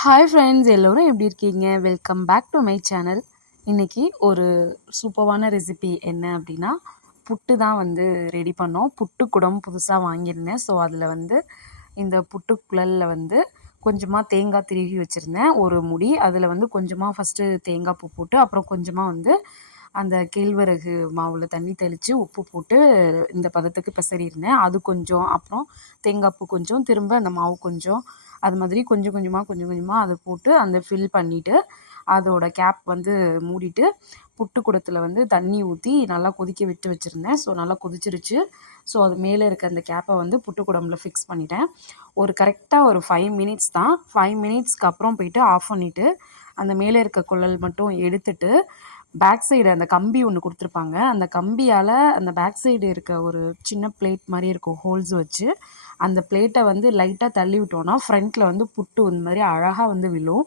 Hi friends எல்லோரும் எப்படி இருக்கீங்க? Welcome back to my channel இன்றைக்கி ஒரு சூப்பரான ரெசிபி என்ன அப்படின்னா புட்டு தான் வந்து ரெடி பண்ணோம். புட்டு குடம் புதுசாக வாங்கியிருந்தேன். ஸோ அதில் வந்து இந்த புட்டு குழலில் வந்து கொஞ்சமாக தேங்காய் திருகி வச்சுருந்தேன். ஒரு முடி அதில் வந்து கொஞ்சமாக ஃபஸ்ட்டு தேங்காய் பூ போட்டு அப்புறம் கொஞ்சமாக வந்து அந்த கேழ்வரகு மாவில் தண்ணி தெளித்து உப்பு போட்டு இந்த பதத்துக்கு பிசறியிருந்தேன் அது கொஞ்சம் அப்புறம் தேங்காய் பூ கொஞ்சம் திரும்ப அந்த மாவு கொஞ்சம் அது மாதிரி கொஞ்சம் கொஞ்சமாக கொஞ்சம் கொஞ்சமாக அதை போட்டு அந்த ஃபில் பண்ணிவிட்டு அதோட கேப் வந்து மூடிட்டு புட்டு குடத்தில் வந்து தண்ணி ஊற்றி நல்லா கொதிக்க விட்டு வச்சுருந்தேன். ஸோ நல்லா கொதிச்சிருச்சு. ஸோ அது மேலே இருக்க அந்த கேப்பை வந்து புட்டு குடம்பில் ஃபிக்ஸ் பண்ணிட்டேன். ஒரு கரெக்டாக ஒரு ஃபைவ் மினிட்ஸ் தான். ஃபைவ் மினிட்ஸ்க்கு அப்புறம் போயிட்டு ஆஃப் பண்ணிவிட்டு அந்த மேலே இருக்க குழல் மட்டும் எடுத்துட்டு பேக் சைடு அந்த கம்பி ஒன்று கொடுத்துருப்பாங்க. அந்த கம்பியால் அந்த பேக் சைடு இருக்க ஒரு சின்ன பிளேட் மாதிரி இருக்கும் ஹோல்ஸ் வச்சு. அந்த பிளேட்டை வந்து லைட்டாக தள்ளி விட்டோன்னா ஃப்ரண்ட்டில் வந்து புட்டு இந்த மாதிரி அழகாக வந்து விழும்.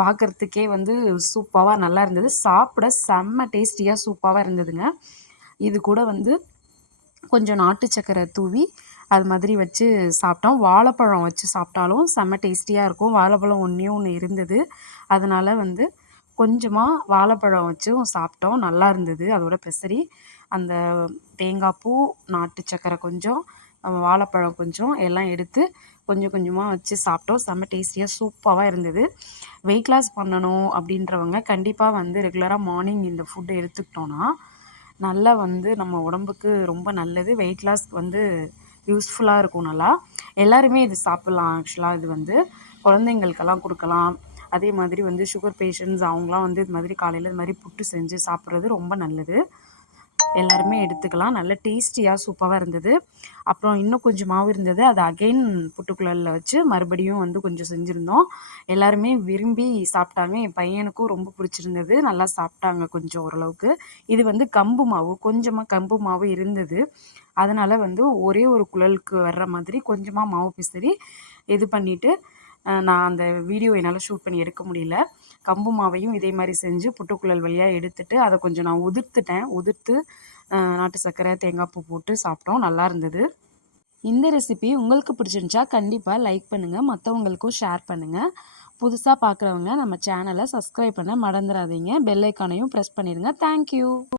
பார்க்குறதுக்கே வந்து சூப்பராக நல்லா இருந்தது. சாப்பிட செம்ம டேஸ்டியாக சூப்பராக இருந்ததுங்க. இது கூட வந்து கொஞ்சம் நாட்டு சக்கரை தூவி அது மாதிரி வச்சு சாப்பிட்டோம். வாழைப்பழம் வச்சு சாப்பிட்டாலும் செம்ம டேஸ்டியாக இருக்கும். வாழைப்பழம் ஒன்றே ஒன்று இருந்தது. அதனால் வந்து கொஞ்சமாக வாழைப்பழம் வச்சும் சாப்பிட்டோம். நல்லா இருந்தது. அதோட பெசரி அந்த தேங்காய் பூ நாட்டு சக்கரை கொஞ்சம் வாழைப்பழம் கொஞ்சம் எல்லாம் எடுத்து கொஞ்சம் கொஞ்சமாக வச்சு சாப்பிட்டோம். செம்ம டேஸ்டியாக சூப்பராக இருந்தது. வெயிட் லாஸ் பண்ணணும் அப்படின்றவங்க கண்டிப்பாக வந்து ரெகுலராக மார்னிங் இந்த ஃபுட்டை எடுத்துக்கிட்டோன்னா நல்லா வந்து நம்ம உடம்புக்கு ரொம்ப நல்லது. வெயிட் லாஸ்க்கு வந்து யூஸ்ஃபுல்லாக இருக்கும் நல்லா. எல்லாருமே இது சாப்பிட்லாம். ஆக்சுவலாக இது வந்து குழந்தைங்களுக்கெல்லாம் கொடுக்கலாம். அதே மாதிரி வந்து சுகர் பேஷண்ட்ஸ் அவங்களாம் வந்து இது மாதிரி காலையில் இது மாதிரி புட்டு செஞ்சு சாப்பிட்றது ரொம்ப நல்லது. எல்லாருமே எடுத்துக்கலாம். நல்ல டேஸ்டியாக சூப்பராக இருந்தது. அப்புறம் இன்னும் கொஞ்சம் மாவு இருந்தது. அது அகைன் புட்டுக்குழலில் வச்சு மறுபடியும் வந்து கொஞ்சம் செஞ்சுருந்தோம். எல்லாருமே விரும்பி சாப்பிட்டாங்க. என் பையனுக்கும் ரொம்ப பிடிச்சிருந்தது. நல்லா சாப்பிட்டாங்க கொஞ்சம் ஓரளவுக்கு. இது வந்து கம்பு மாவு. கொஞ்சமாக கம்பு மாவு இருந்தது. அதனால் வந்து ஒரே ஒரு குழலுக்கு வர்ற மாதிரி கொஞ்சமாக மாவு பிசறி இது பண்ணிவிட்டு நான் அந்த வீடியோ என்னால் ஷூட் பண்ணி எடுக்க முடியல. கம்பு மாவையும் இதே மாதிரி செஞ்சு புட்டுக்குழல் வழியாக எடுத்துட்டு அதை கொஞ்சம் நான் உதிர்த்துட்டேன். உதிர்த்து நாட்டு சர்க்கரை தேங்காய் பூ போட்டு சாப்பிட்டோம். நல்லா இருந்தது. இந்த ரெசிபி உங்களுக்கு பிடிச்சிருந்துச்சா கண்டிப்பாக லைக் பண்ணுங்கள் மற்றவங்களுக்கும் ஷேர் பண்ணுங்கள் புதுசாக பார்க்குறவங்க நம்ம சேனலை சப்ஸ்கிரைப் பண்ண மறந்துடாதீங்க பெல் ஐக்கானையும் ப்ரெஸ் பண்ணிடுங்க. தேங்க்யூ